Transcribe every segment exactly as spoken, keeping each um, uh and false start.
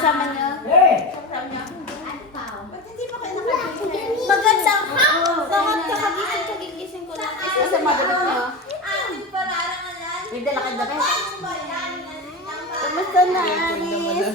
Kasama niyo? Kasama niyo? Ba't hindi pa kayo nakagising? Maganda ha? Bakit kakagising, kagigising ko lang? Kasi madalit mo. May dala ka dapat? Kumusta na, Aris?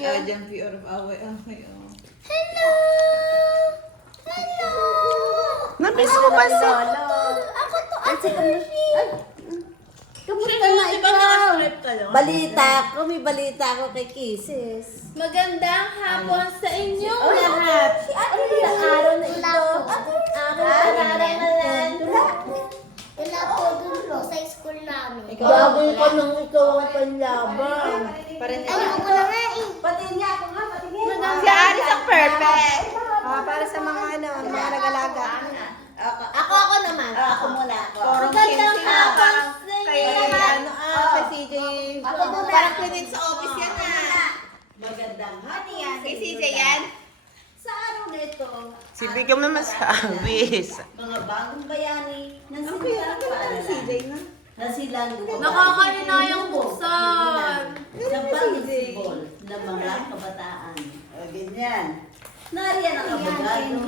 Hello! Hello! Namiss mo ba si... Ako to, Ate Hershey! Kamusta na ikaw? Balita ko, may balita ako kay Kisses. Magandang hapon sa inyong Oh, lahat. Si Ate sa araw na ito. Aking pararamalan. Wala po dun po sa school namin. Baboy ka nang ikaw ang panlaban. Ayaw ko na nga eh. Pati niya ako nga, pati niya. Si Aris ang perfect. Ah, para sa mga ano, mga nag-alaga. Ako, Ako ako naman. Ah, ako muna ako. Magandang hapon sa Kay inyong lahat. ano ah, kay C J. Ako muna. Parang credit sa office yan ah. Magandang hapon yan. Kay C J yan? Sa araw na ito, Si Bigam naman sa awis. mga bagong bayani na Okay, silang ang ganda ng C J paaralan. na. Na silang Nakakahinayang buksan. Sa pag-isibol ng mga kabataan. O, ganyan. Nariyan ang abogado.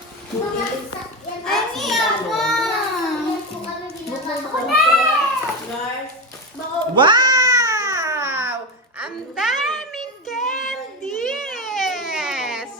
Ay, niya ako! Kung ano ginagawa ko. Nurse. Wow! Ang daming candies!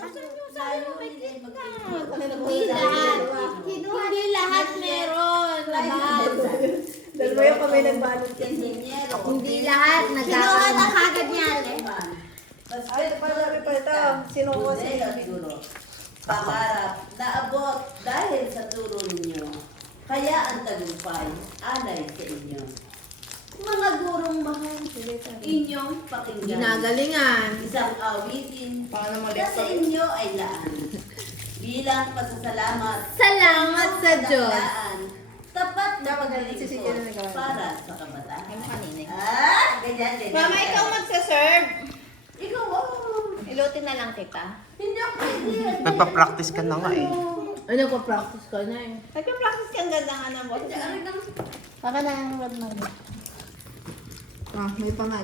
Hindi lahat. Hindi lahat meron. Lahat. Dalawa yung kami nagbalot yan. Hindi lahat. Kinuha na kagad niyan. Ay, pala pa ito. Sino ko si Pangarap na abot dahil sa turo ninyo. Kaya ang tagumpay alay sa inyo. Mga gurong mahal, inyong pakinggan. Ginagalingan. Isang awitin Paano mo na sa inyo ay laan. Bilang pasasalamat Salamat sa Diyos. daklaan, tapat na sisingkir na paglilingkod nagawa. para sa kabataan. kanina. Ah, ganyan, ganyan. Mama, ikaw magsaserve. Ikaw, oh. Ilutin na lang kita. Hindi ako pwede. Nagpa-practice ka na nga eh. Ay, nagpa-practice ka na eh. Nagpa-practice kang ganda nga ng boss. Baka na ang rod mo. Ah, may pangad.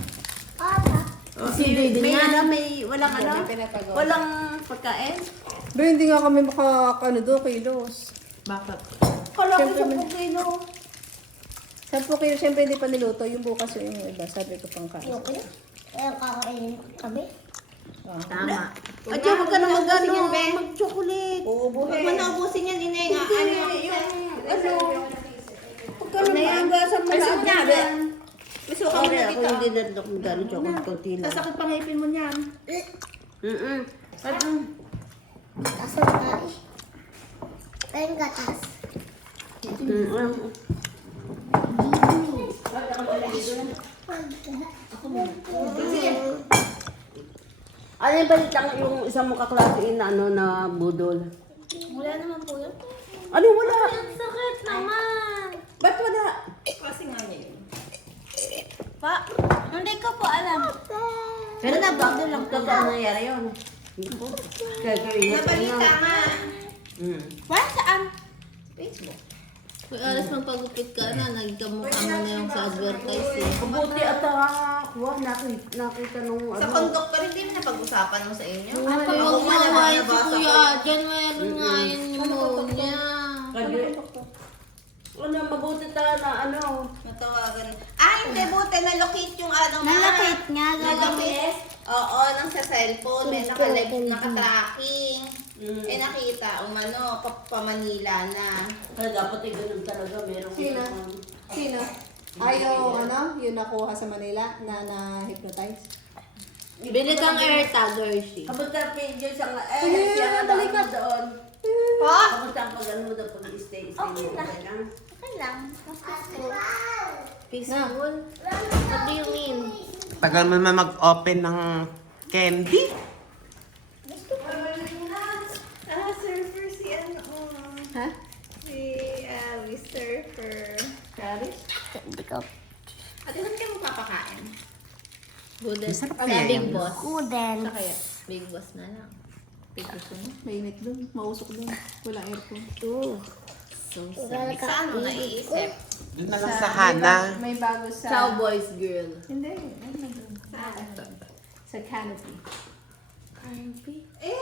Si J din May yan. ano, may walang ano? May pinapagawa. Walang pagkain? Pero hindi nga kami maka, ano do, kilos. Bakit? Kala ko Siyempre, sa may- pupino. Sampo kilo, siyempre hindi pa niluto. Yung bukas yung iba, sabi ko pang kain. Okay. Eh, kakainin kami. Tama. At yung huwag ka na mag-ano, mag-chocolate. Huwag mo na ubusin yan, inay nga. Ano yung... Ano? Huwag ka na mag-agasan mo Ay, na suot niya, agad be. yan. Gusto ka muna Ako dito. hindi na kung gano'n chocolate konti lang. Sasakit pang ngipin mo niyan. Mm-mm. Ano? Kaso na eh. Ayun gatas. Mm-mm. Ano yung balita ng yung isang mong kaklase na ano na budol? Wala naman po yun. Ano wala? Ang sakit naman. Ba't wala? Kasi nga niya yun. Pa, hindi ko po alam. Pero na budol lang totoo nangyari yun. Hindi po. Kaya gawin niya. Nabalita nga. Mm. Wala saan? Facebook. Kung alas magpagupit ka na, nagkamukha mo na yung sa advertising. Kabuti at ah, wah, nakita, nakita nung Sa ano. conductor, hindi mo na pag-usapan mo sa inyo. Ay, Ako huwag nga, mawain si nabasa ko Kuya yun. Adjan, mayroon nga yung pneumonia. Kaya, ano, mabuti ta na ano. Natawagan. Ah, hindi, buti. Nalocate yung ano nga. Nalocate nga, Nalocate. Oo, nang sa cellphone. May naka-live, naka-tracking. Mm. Eh, nakita, umano, pa, pa Manila na. Kaya dapat ay ganun talaga, meron Sino? Sino? Ayaw, ano, yung nakuha sa Manila na na-hypnotize? Bili kang AirTag, Hershey. Kamusta ang video siya nga, eh, Sige, siya nga dali doon ka. doon. Pa? Kamusta ang pag-ano mo doon pag-stay, stay Okay mo, lang. okay lang? Okay lang. Peaceful? What do you mean? Tagal mo naman mag-open ng candy. Ah, surfer si ano. Ha? Si Ali, surfer. Hindi ko. At ilan kayo magpapakain? Good. Masarap Sa kaya Big yan. Boss. Kuden. Sa kaya? Big Boss na lang. Pigusto mo. Mainit doon, mausok doon. Wala aircon. So Wala sad. ka. Saan mo naiisip? Doon na lang sa Hana. May bago sa... Cowboys girl. Hindi. Ano na doon? Sa Sa canopy. Canopy. Eh,